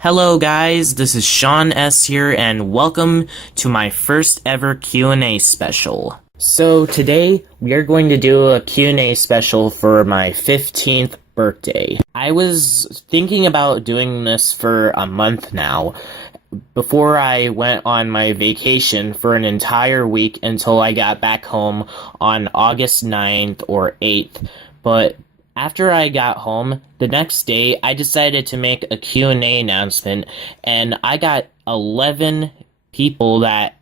Hello guys, this is Sean S here and welcome to my first ever Q&A special. So today we are going to do a Q&A special for my 15th birthday. I was thinking about doing this for a month now, before I went on my vacation for an entire week until I got back home on August 9th or 8th, but after I got home, the next day, I decided to make a Q&A announcement, and I got 11 people that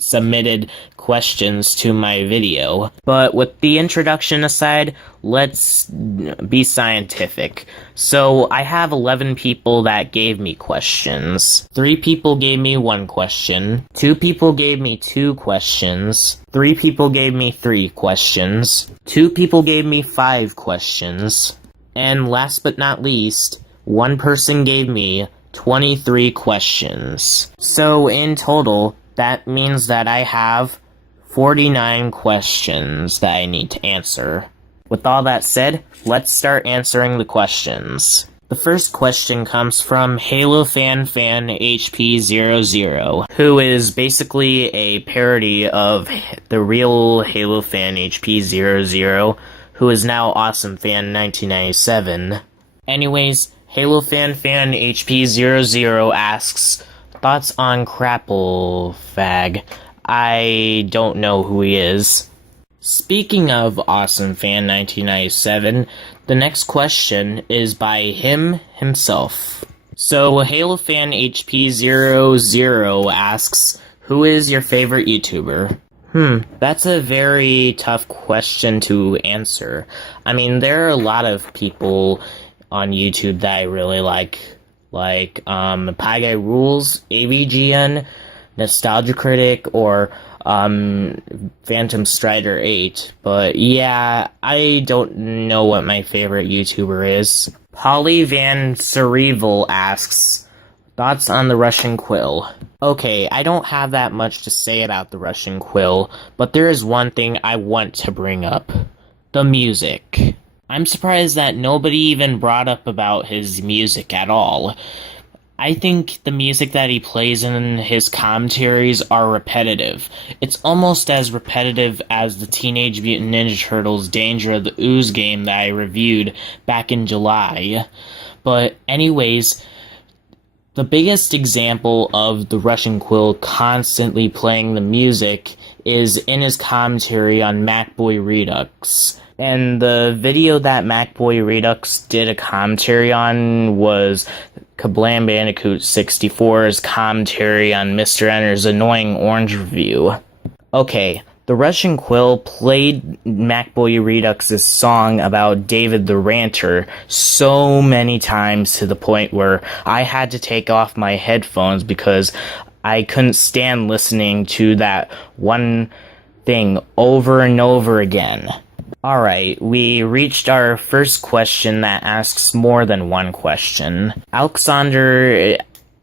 submitted questions to my video. But with the introduction aside, let's be scientific. So I have 11 people that gave me questions. 3 people gave me 1 question. 2 people gave me 2 questions. 3 people gave me 3 questions. 2 people gave me 5 questions. And last but not least, 1 person gave me 23 questions. So in total, that means that I have 49 questions that I need to answer. With all that said, let's start answering the questions. The first question comes from Halofanfan Hp00, who is basically a parody of the real Halofan Hp00, who is now Awesomefan 1997. Anyways, Halofanfan Hp00 asks, thoughts on Fag? I don't know who he is. Speaking of Awesomefan 1997, the next question is by himself. So Halofan Hp00 asks, who is your favorite YouTuber? That's a very tough question to answer. I mean, there are a lot of people on YouTube that I really like Pie Guy Rules, AVGN, Nostalgia Critic, or Phantom Strider 8. But yeah, I don't know what my favorite YouTuber is. Polyvan Sareval asks, thoughts on the Russian Quill? Okay, I don't have that much to say about the Russian Quill, but there is one thing I want to bring up. The music. I'm surprised that nobody even brought up about his music at all. I think the music that he plays in his commentaries are repetitive. It's almost as repetitive as the Teenage Mutant Ninja Turtles Danger of the Ooze game that I reviewed back in July. But anyways, the biggest example of the Russian Quill constantly playing the music is in his commentary on MacBoy Redux. And the video that MacBoy Redux did a commentary on was Kablam Bandicoot 64's commentary on Mr. Enter's annoying orange review. Okay, the Russian Quill played MacBoy Redux's song about David the Ranter so many times to the point where I had to take off my headphones because I couldn't stand listening to that one thing over and over again. Alright, we reached our first question that asks more than 1 question. Alc Sonder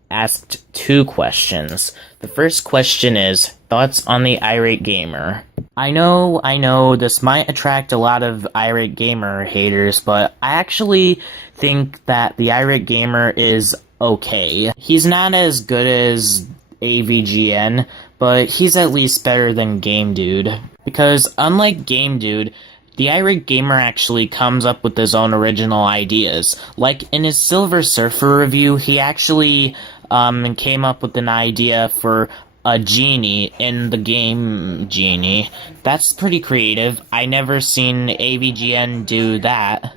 asked 2 questions. The first question is, thoughts on the Irate Gamer? I know, this might attract a lot of Irate Gamer haters, but I actually think that the Irate Gamer is okay. He's not as good as AVGN, but he's at least better than Game Dude. Because unlike Game Dude, the Irate Gamer actually comes up with his own original ideas. Like in his Silver Surfer review, he actually came up with an idea for a genie in the game Genie. That's pretty creative. I never seen AVGN do that.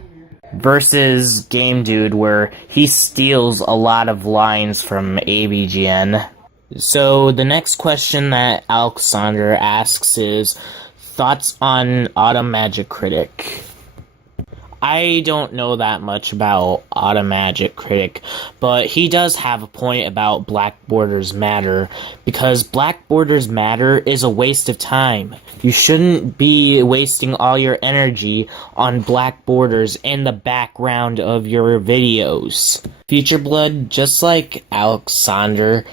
Versus Game Dude, where he steals a lot of lines from AVGN. So the next question that Alc Sonder asks is, thoughts on Automagic Critic? I don't know that much about Automagic Critic, but he does have a point about Black Borders Matter, because Black Borders Matter is a waste of time. You shouldn't be wasting all your energy on black borders in the background of your videos. FutureBlood, just like Alc Sonder,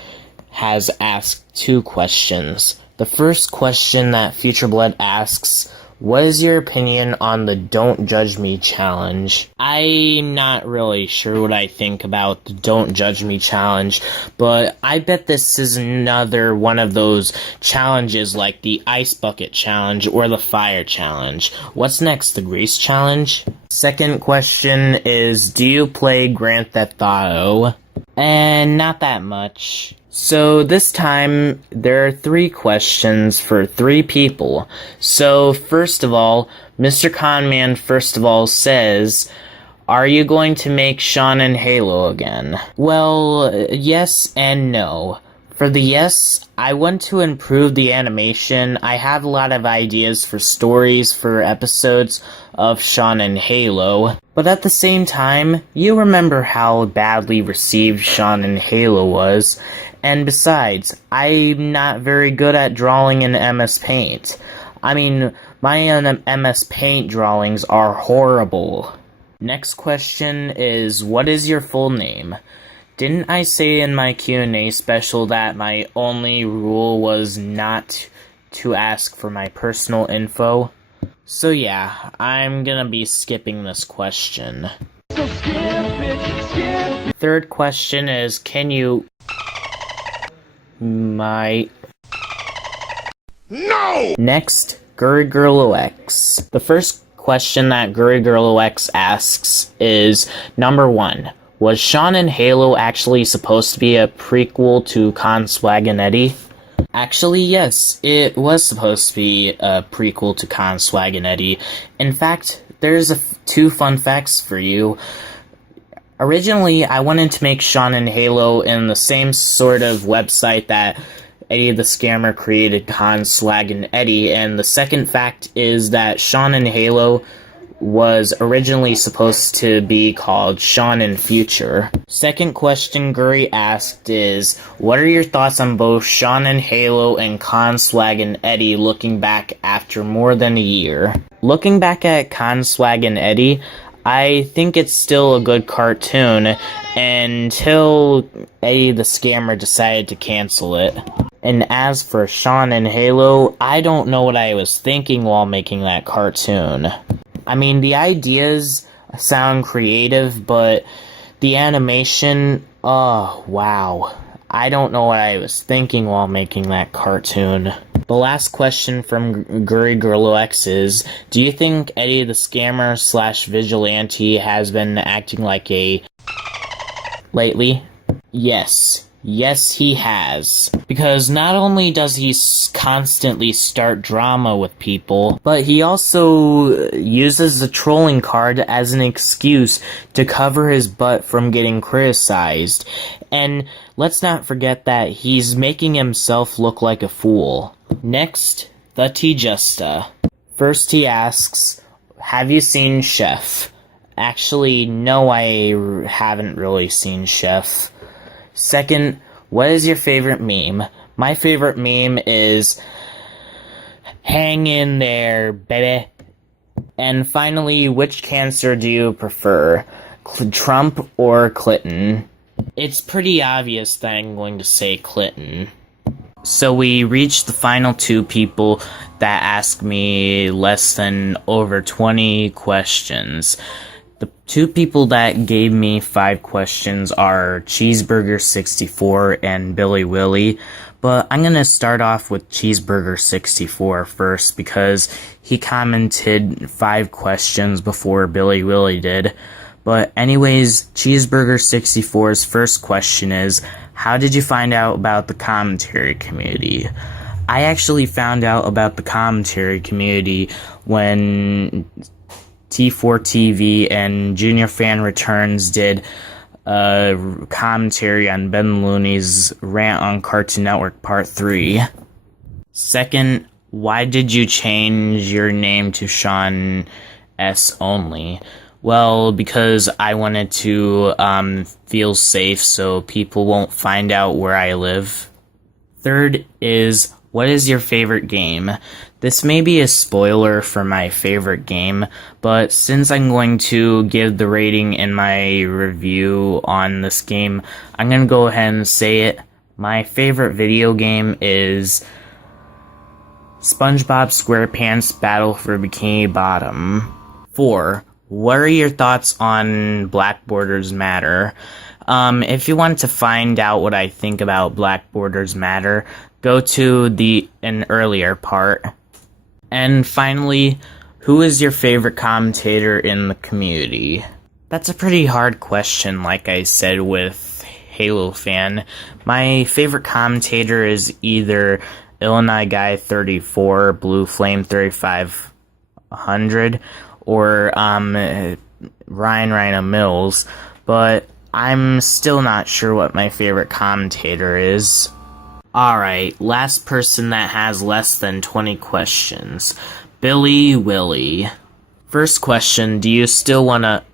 has asked 2 questions. The first question that FutureBlood asks, what is your opinion on the Don't Judge Me challenge? I'm not really sure what I think about the Don't Judge Me challenge, but I bet this is another one of those challenges like the Ice Bucket challenge or the Fire challenge. What's next, the Grease challenge? Second question is, do you play Grand Theft Auto? And not that much. So this time, there are 3 questions for 3 people. So first of all, Mr. Conman first of all says, are you going to make Sean and Halo again? Well, yes and no. For the yes, I want to improve the animation. I have a lot of ideas for stories for episodes of Sean and Halo. But at the same time, you remember how badly received Sean and Halo was. And besides, I'm not very good at drawing in MS Paint. I mean, my MS Paint drawings are horrible. Next question is, what is your full name? Didn't I say in my Q&A special that my only rule was not to ask for my personal info? So yeah, I'm gonna be skipping this question. So skip it. Third question is, can you... No! Next, gurigorloX. The first question that gurigorloX asks is, number 1. Was Sean and Halo actually supposed to be a prequel to Conswag and Eddie? Actually, yes, it was supposed to be a prequel to Conswag and Eddie. In fact, there's 2 fun facts for you. Originally, I wanted to make Sean and Halo in the same sort of website that Eddie the Scammer created Conswag and Eddie, and the second fact is that Sean and Halo was originally supposed to be called Sean and Future. Second question Guri asked is, what are your thoughts on both Sean and Halo and Conswag and Eddie looking back after more than a year? Looking back at Conswag and Eddie, I think it's still a good cartoon until Eddie the Scammer decided to cancel it. And as for Sean and Halo, I don't know what I was thinking while making that cartoon. I mean, the ideas sound creative, but the animation, oh, wow. I don't know what I was thinking while making that cartoon. The last question from gurigorloX is, do you think Eddie the Scammer / Vigilante has been acting like a... lately? Yes. Yes, he has. Because not only does he constantly start drama with people, but he also uses the trolling card as an excuse to cover his butt from getting criticized. And let's not forget that he's making himself look like a fool. Next, TheTJASTA. First he asks, have you seen Chef? Actually, no, I haven't really seen Chef. Second, what is your favorite meme? My favorite meme is, hang in there, baby. And finally, which cancer do you prefer? Trump or Clinton? It's pretty obvious that I'm going to say Clinton. So we reached the final 2 people that asked me less than over 20 questions. The 2 people that gave me 5 questions are Cheeseburger64 and Billy Willie, but I'm gonna start off with Cheeseburger64 first because he commented 5 questions before Billy Willie did. But anyways, Cheeseburger64's first question is, how did you find out about the commentary community? I actually found out about the commentary community when T4TV and Junior Fan Returns did a commentary on Ben Looney's rant on Cartoon Network Part 3. Second, why did you change your name to Sean S. only? Well, because I wanted to feel safe so people won't find out where I live. Third is, what is your favorite game? This may be a spoiler for my favorite game, but since I'm going to give the rating in my review on this game, I'm going to go ahead and say it. My favorite video game is SpongeBob SquarePants Battle for Bikini Bottom. 4. What are your thoughts on Black Borders Matter? If you want to find out what I think about Black Borders Matter, go to an earlier part. And finally, who is your favorite commentator in the community? That's a pretty hard question, like I said with Halofan. My favorite commentator is either Illinois Guy 34, Blue Flame 3500, or Ryan Rhino Mills, but I'm still not sure what my favorite commentator is. Alright, last person that has less than 20 questions. Willie. First question, do you still wanna...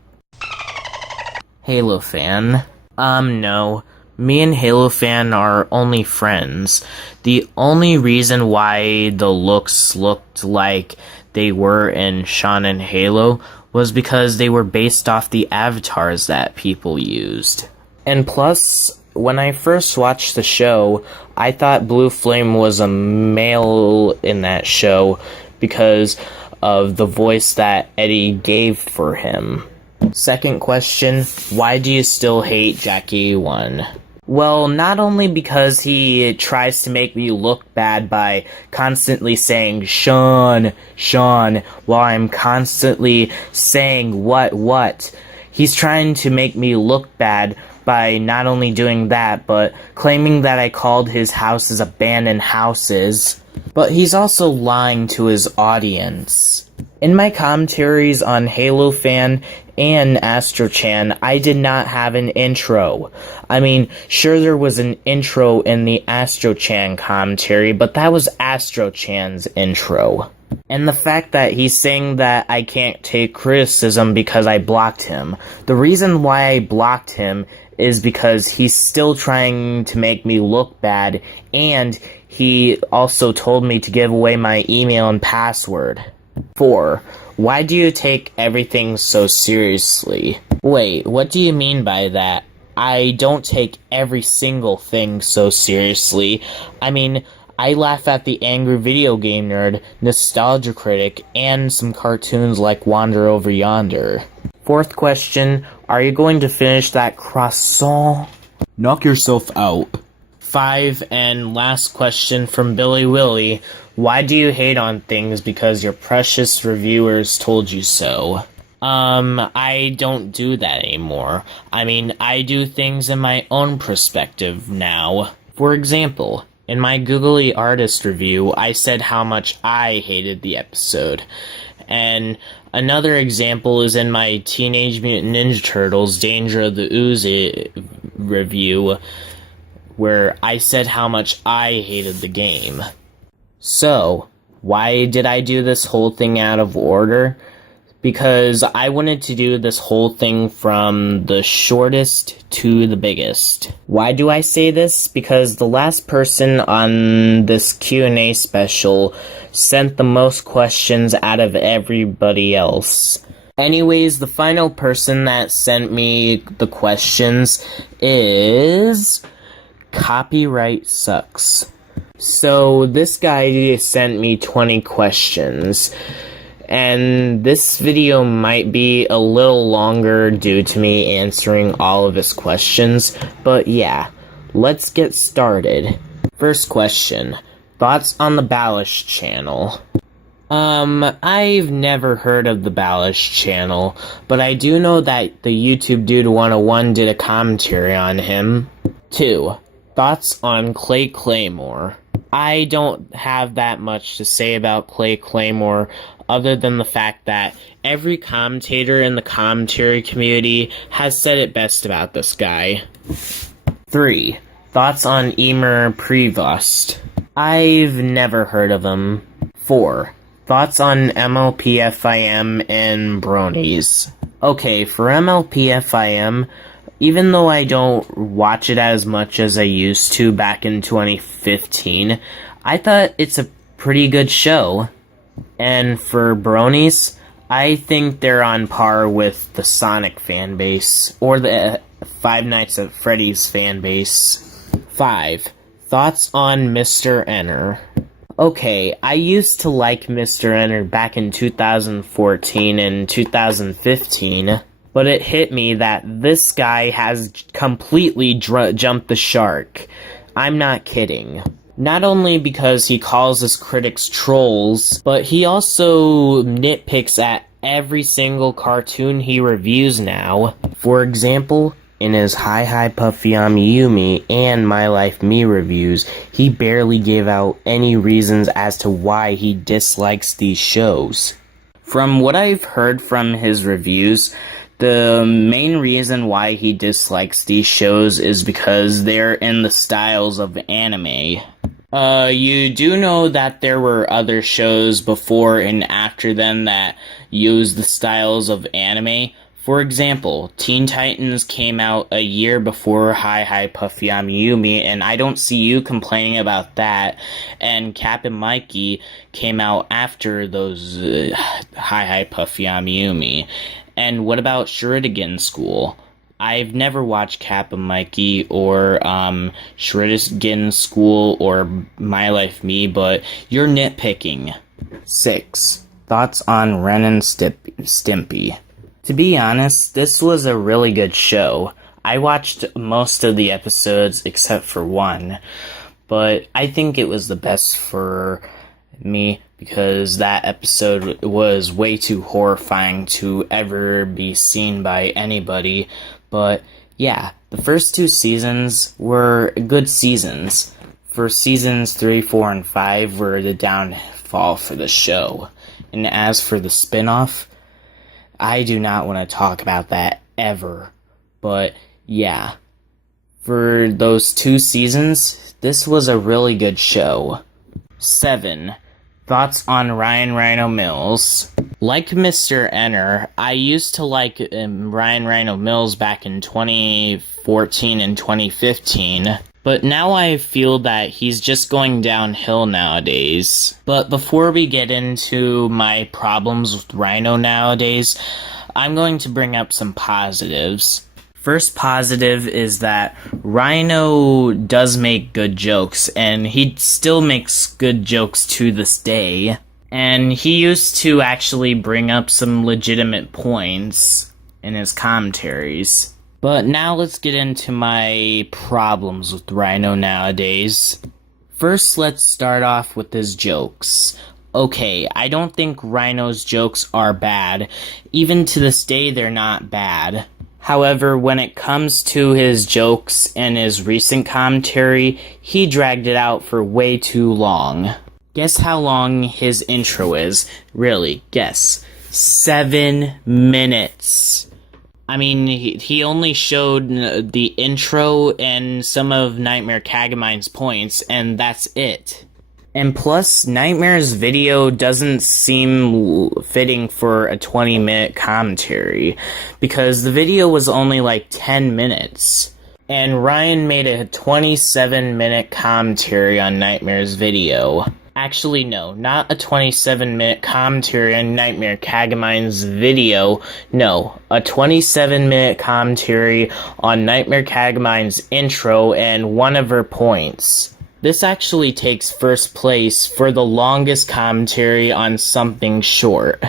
Halofan? No. Me and Halofan are only friends. The only reason why the looks looked like they were in Sean and Halo was because they were based off the avatars that people used. And plus, when I first watched the show, I thought Blue Flame was a male in that show because of the voice that Eddie gave for him. Second question, why do you still hate Jackie 1? Well, not only because he tries to make me look bad by constantly saying, Sean, while I'm constantly saying, what? He's trying to make me look bad by not only doing that, but claiming that I called his houses abandoned houses. But he's also lying to his audience. In my commentaries on Halofan and Astrochan, I did not have an intro. I mean, sure there was an intro in the Astrochan commentary, but that was Astrochan's intro. And the fact that he's saying that I can't take criticism because I blocked him. The reason why I blocked him is because he's still trying to make me look bad, and he also told me to give away my email and password. 4. Why do you take everything so seriously? Wait, what do you mean by that? I don't take every single thing so seriously. I mean, I laugh at the Angry Video Game Nerd, Nostalgia Critic, and some cartoons like Wander Over Yonder. Fourth question, are you going to finish that croissant? Knock yourself out. 5, and last question from Willie. Why do you hate on things because your precious reviewers told you so? I don't do that anymore. I mean, I do things in my own perspective now. For example, in my Googly Artist review, I said how much I hated the episode. And another example is in my Teenage Mutant Ninja Turtles Danger of the Ooze review, where I said how much I hated the game. So, why did I do this whole thing out of order? Because I wanted to do this whole thing from the shortest to the biggest. Why do I say this? Because the last person on this Q&A special sent the most questions out of everybody else. Anyways, the final person that sent me the questions is... Copyright Sucks. So, this guy sent me 20 questions. And this video might be a little longer due to me answering all of his questions, but yeah, let's get started. First question, thoughts on the Balish channel? I've never heard of the Balish channel, but I do know that the YouTube Dude 101 did a commentary on him. 2, thoughts on Clay Claymore? I don't have that much to say about Clay Claymore, other than the fact that every commentator in the commentary community has said it best about this guy. 3. Thoughts on Emer Prevost? I've never heard of him. 4. Thoughts on MLPFIM and Bronies? Okay, for MLPFIM, even though I don't watch it as much as I used to back in 2015, I thought it's a pretty good show. And for Bronies, I think they're on par with the Sonic fanbase, or the Five Nights at Freddy's fanbase. 5. Thoughts on Mr. Enner? Okay, I used to like Mr. Enter back in 2014 and 2015, but it hit me that this guy has completely jumped the shark. I'm not kidding. Not only because he calls his critics trolls, but he also nitpicks at every single cartoon he reviews now. For example, in his Hi Puffy Yumi and My Life Me reviews, he barely gave out any reasons as to why he dislikes these shows. From what I've heard from his reviews, the main reason why he dislikes these shows is because they're in the styles of anime. You do know that there were other shows before and after them that used the styles of anime. For example, Teen Titans came out a year before Hi Puffy Yumi, and I don't see you complaining about that. And Cap and Mikey came out after those Hi Puffy Yumi. And what about Shuriken School? I've never watched Cap and Mikey or Shuriken School or My Life Me, but you're nitpicking. 6. Thoughts on Ren and Stimpy. To be honest, this was a really good show. I watched most of the episodes except for one, but I think it was the best for me because that episode was way too horrifying to ever be seen by anybody. But yeah, the first 2 seasons were good seasons. For seasons 3, 4, and 5 were the downfall for the show. And as for the spin-off, I do not want to talk about that ever. But yeah, for those 2 seasons, this was a really good show. 7. Thoughts on Ryan Rhino Mills. Like Mr. Enter, I used to like Ryan Rhino Mills back in 2014 and 2015, but now I feel that he's just going downhill nowadays. But before we get into my problems with Rhino nowadays, I'm going to bring up some positives. First positive is that Rhino does make good jokes, and he still makes good jokes to this day. And he used to actually bring up some legitimate points in his commentaries. But now let's get into my problems with Rhino nowadays. First, let's start off with his jokes. Okay, I don't think Rhino's jokes are bad. Even to this day, they're not bad. However, when it comes to his jokes and his recent commentary, he dragged it out for way too long. Guess how long his intro is? Really, guess. 7 minutes. I mean, he only showed the intro and some of Nightmare Kagamine's points, and that's it. And plus, Nightmare's video doesn't seem fitting for a 20-minute commentary, because the video was only like 10 minutes. And Ryan made a 27-minute commentary on Nightmare's video. Actually, no, not a 27-minute commentary on Nightmare Kagamine's video. No, a 27-minute commentary on Nightmare Kagamine's intro and one of her points. This actually takes first place for the longest commentary on something short.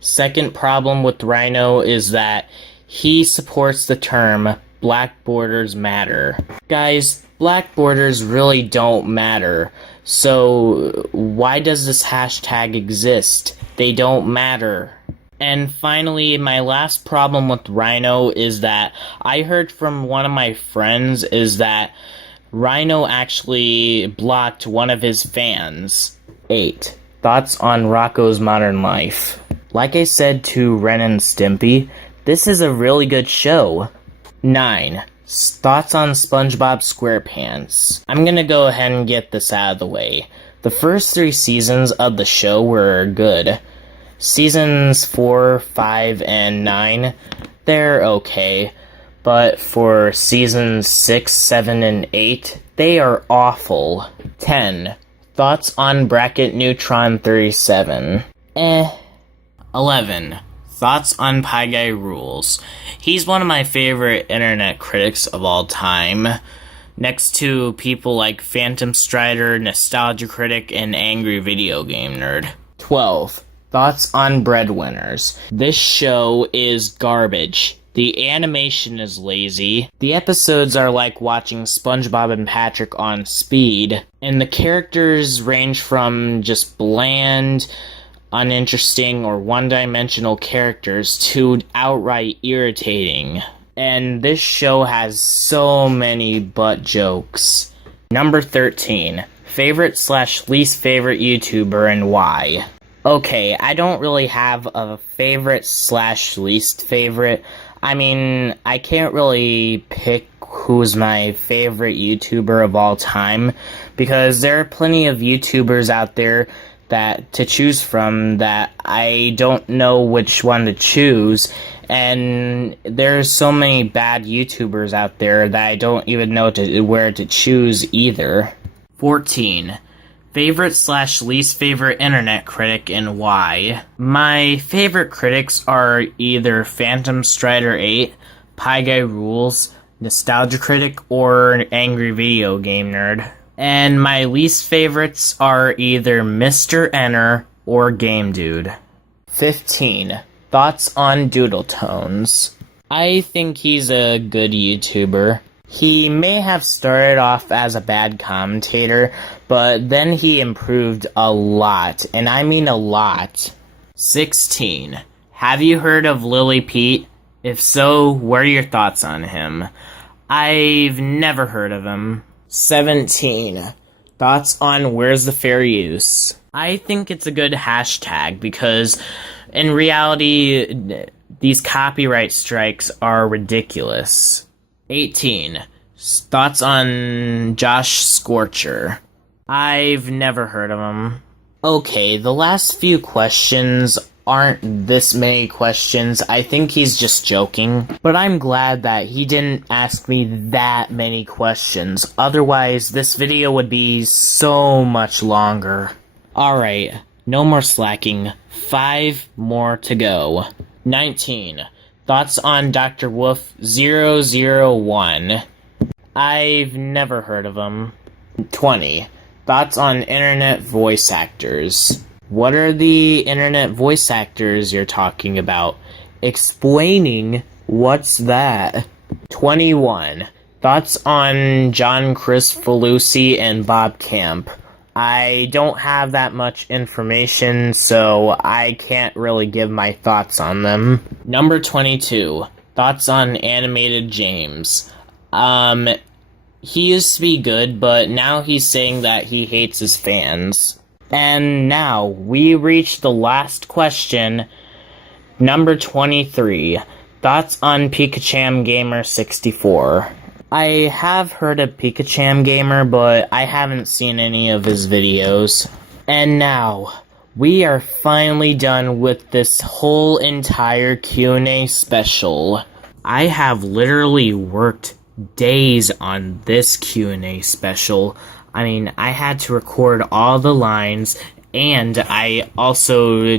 Second problem with Rhino is that he supports the term Black Borders Matter. Guys, black borders really don't matter. So why does this hashtag exist? They don't matter. And finally, my last problem with Rhino is that I heard from one of my friends is that Rhino actually blocked one of his fans. 8. Thoughts on Rocko's Modern Life. Like I said to Ren and Stimpy, this is a really good show. 9. Thoughts on SpongeBob SquarePants. I'm gonna go ahead and get this out of the way. The first 3 seasons of the show were good. Seasons 4, 5, and 9, they're okay. But for seasons 6, 7, and 8, they are awful. 10. Thoughts on Bracket Neutron 37. 11. Thoughts on Pie Guy Rules. He's one of my favorite internet critics of all time. next to people like Phantom Strider, Nostalgia Critic, and Angry Video Game Nerd. 12. Thoughts on Breadwinners. This show is garbage. The animation is lazy. The episodes are like watching SpongeBob and Patrick on speed. And the characters range from just bland, uninteresting, or one-dimensional characters to outright irritating. And this show has so many butt jokes. Number 13. Favorite/least favorite YouTuber and why? Okay, I don't really have a favorite/least favorite. I mean, I can't really pick who's my favorite YouTuber of all time, because there are plenty of YouTubers out there that to choose from that I don't know which one to choose, and there's so many bad YouTubers out there that I don't even know where to choose either. 14. Favorite/least favorite internet critic and why? My favorite critics are either Phantom Strider 8, Pie Guy Rules, Nostalgia Critic, or Angry Video Game Nerd. And my least favorites are either Mr. Enter or Game Dude. 15. Thoughts on Doodle Tones. I think he's a good YouTuber. He may have started off as a bad commentator, but then he improved a lot, and I mean a lot. 16. Have you heard of Lily Pete? If so, what are your thoughts on him? I've never heard of him. 17. Thoughts on Where's the Fair Use? I think it's a good hashtag because, in reality, these copyright strikes are ridiculous. 18. Thoughts on Josh Scorcher. I've never heard of him. Okay, the last few questions aren't this many questions. I think he's just joking. But I'm glad that he didn't ask me that many questions. Otherwise, this video would be so much longer. Alright, no more slacking. 5 more to go. 19. Thoughts on Dr. Wolf 001. I've never heard of him. 20. Thoughts on internet voice actors. What are the internet voice actors you're talking about? Explaining what's that? 21. Thoughts on John Chris Falusi and Bob Camp. I don't have that much information, so I can't really give my thoughts on them. Number 22. Thoughts on Animated James. He used to be good, but now he's saying that he hates his fans. And now, we reach the last question. Number 23. Thoughts on Pikachu Gamer 64. I have heard of Pikachu Gamer, but I haven't seen any of his videos. And now, we are finally done with this whole entire Q&A special. I have literally worked days on this Q&A special. I mean, I had to record all the lines, and I also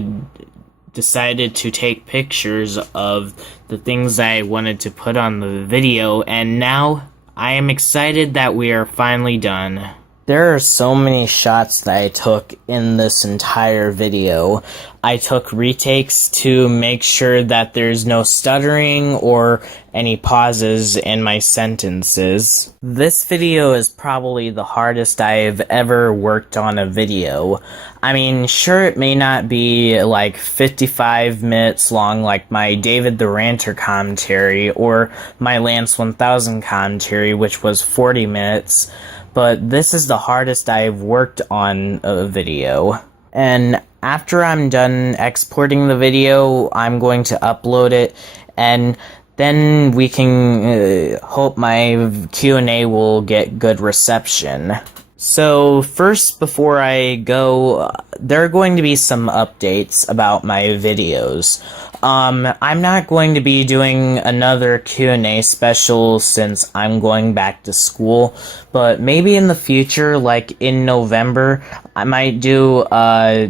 decided to take pictures of the things I wanted to put on the video, and now I am excited that we are finally done. There are so many shots that I took in this entire video. I took retakes to make sure that there's no stuttering or any pauses in my sentences. This video is probably the hardest I've ever worked on a video. I mean, sure, it may not be like 55 minutes long like my David the Ranter commentary or my Lance 1000 commentary, which was 40 minutes, but this is the hardest I've worked on a video. And after I'm done exporting the video, I'm going to upload it, and then we can hope my Q&A will get good reception. So first, before I go, there are going to be some updates about my videos. I'm not going to be doing another Q&A special since I'm going back to school, but maybe in the future, like in November, I might do a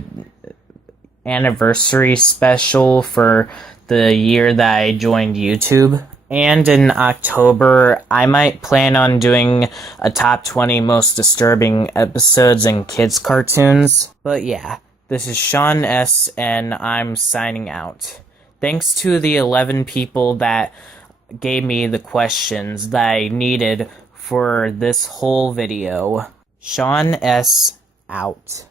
anniversary special for the year that I joined YouTube. And in October, I might plan on doing a top 20 most disturbing episodes in kids' cartoons. But yeah, this is Sean S., and I'm signing out. Thanks to the 11 people that gave me the questions that I needed for this whole video. Sean S. out.